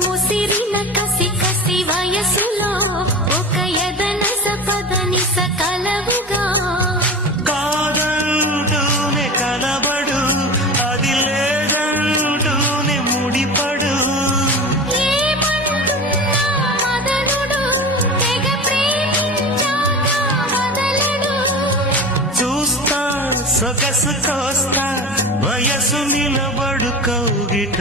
ముసిరిన కసి కసి వయసులో ఒక ఎదన సపదని సకలవుగా కాదంటూనే కనబడు అది లేదంటూనే ముడిపడు ఏమంటున్నా మదనుడు తెగ ప్రేమించాక వదలడు చూస్తా సొగసు కోస్తా వయసు నిలబడు కౌగిట